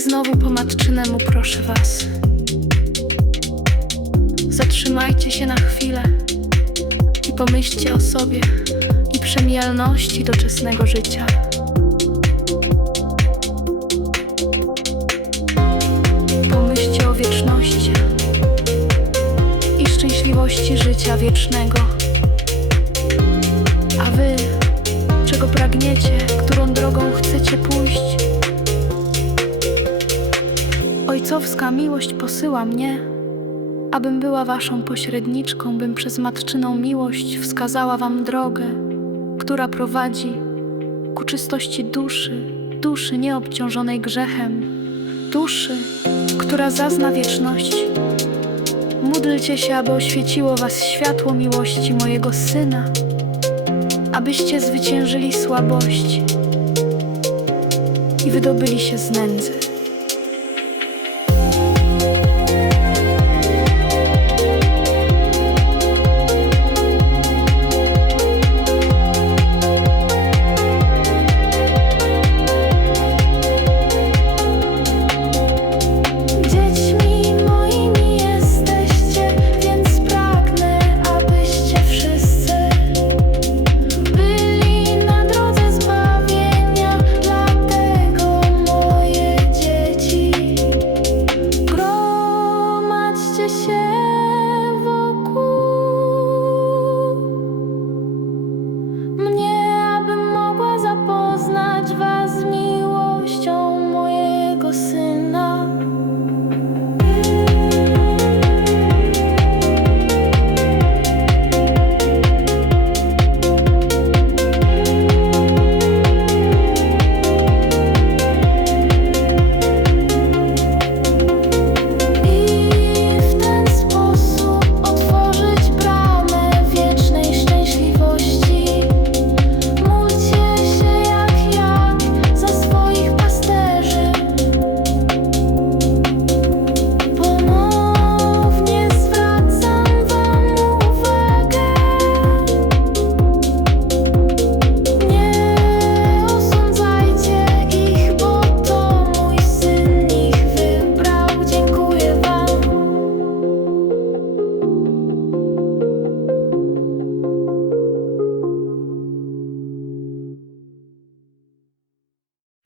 znowu po matczynemu proszę was. Zatrzymajcie się na chwilę i pomyślcie o sobie i przemijalności doczesnego życia. Pomyślcie o wieczności i szczęśliwości życia wiecznego. A wy, czego pragniecie, którą drogą chcecie pójść? Ojcowska miłość posyła mnie, abym była waszą pośredniczką, bym przez matczyną miłość wskazała wam drogę, która prowadzi ku czystości duszy, duszy nieobciążonej grzechem, duszy, która zazna wieczności. Módlcie się, aby oświeciło was światło miłości mojego Syna, abyście zwyciężyli słabość i wydobyli się z nędzy. was me.